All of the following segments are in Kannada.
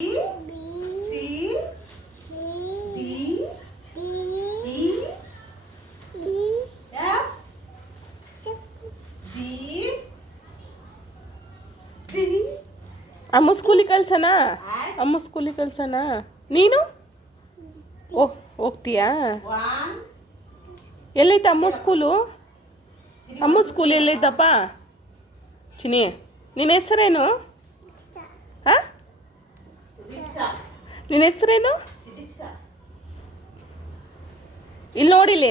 C D E F G D ಅಮ್ಮ ಸ್ಕೂಲಿಗೆ ಕಳ್ಸೋಣ ಅಮ್ಮ ಸ್ಕೂಲಿಗೆ ಕಳ್ಸೋಣ ನೀನು ಹೋಗ್ತೀಯಾ ಎಲ್ಲೈತೆ ಅಮ್ಮ ಸ್ಕೂಲು ಅಮ್ಮ ಸ್ಕೂಲ್ ಎಲ್ಲೈತಪ್ಪ ಚಿನಿ ನಿನ್ನ ಹೆಸರೇನು ಹಾಂ ನಿನ್ನ ಹೆಸರೇನು ಇಲ್ಲಿ ನೋಡಿಲಿ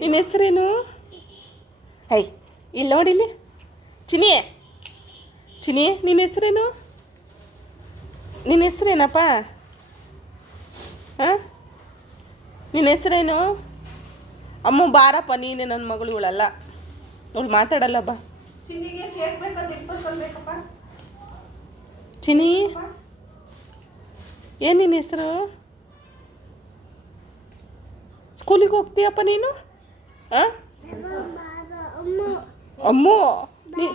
ನಿನ್ನ ಹೆಸರೇನು ಐ ಇಲ್ಲಿ ನೋಡಿಲಿ ಚಿನಿ ಚಿನಿ ನಿನ್ನ ಹೆಸರೇನು ನಿನ್ನ ಹೆಸರೇನಪ್ಪ ಹಾಂ ನಿನ್ನ ಹೆಸರೇನು ಅಮ್ಮ ಬಾರಪ್ಪ ನೀನೆ ನನ್ನ ಮಗಳು ಇವಳಲ್ಲ ಅವಳು ಮಾತಾಡಲ್ಲ ಬಾ ಚಿನ್ನಿಗೆ ಕೇಕ್ ಬೇಕಂತ ಇಟ್ಕೊಳ್ಬೇಕಪ್ಪ. ಚಿನಿ ಏನು ನಿನ್ನ ಹೆಸರು ಸ್ಕೂಲಿಗೆ ಹೋಗ್ತೀಯಪ್ಪ ನೀನು ಹಾಂ ಅಮ್ಮು ನೀ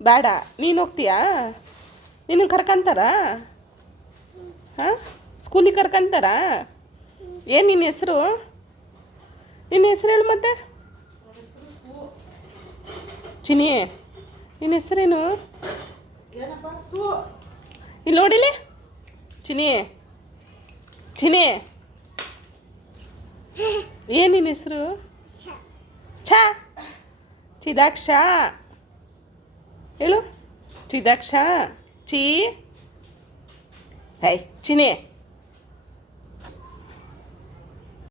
ಬೇಡ ನೀನು ಹೋಗ್ತೀಯಾ ನೀನು ಕರ್ಕಂತಾರ ಹಾಂ ಸ್ಕೂಲಿಗೆ ಕರ್ಕಂತಾರ ಏನು ನಿನ್ನ ಹೆಸರು ನಿನ್ನ ಹೆಸರು ಹೇಳು ಮತ್ತೆ ಚಿನಿ ನಿನ್ನ ಹೆಸರೇನು ಇಲ್ಲಿ ನೋಡಿಲಿ ಚಿನಿ ಚಿನಿ ಏನು ನಿನ್ನ ಹೆಸರು ಛ ಚಿದಾಕ್ಷ ಹೇಳು ಚಿದಾಕ್ಷ ಚಿ ಹೈ ಚಿನಿ